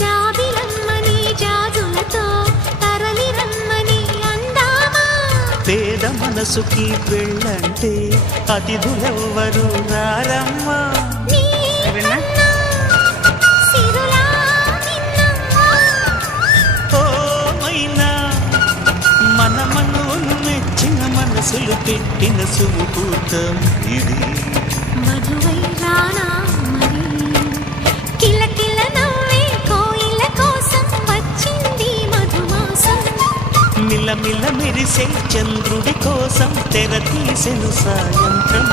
జాబిలమ్మని జాజులతో తరలి రమ్మని అందామా పేద మనసుకి పెళ్ళంటే అతిథులెవ్వరు రారమ్మా మనమను మెచ్చిన మనసులు పెట్టిన సుముహూర్తం ఇది మధువై రానా మరి కిలకిల నవ్వే కోయిల కోసం వచ్చింది మధుమాసం మిలమిల మెరిసే చంద్రుడి కోసం తెర తీసెను సాయంత్రం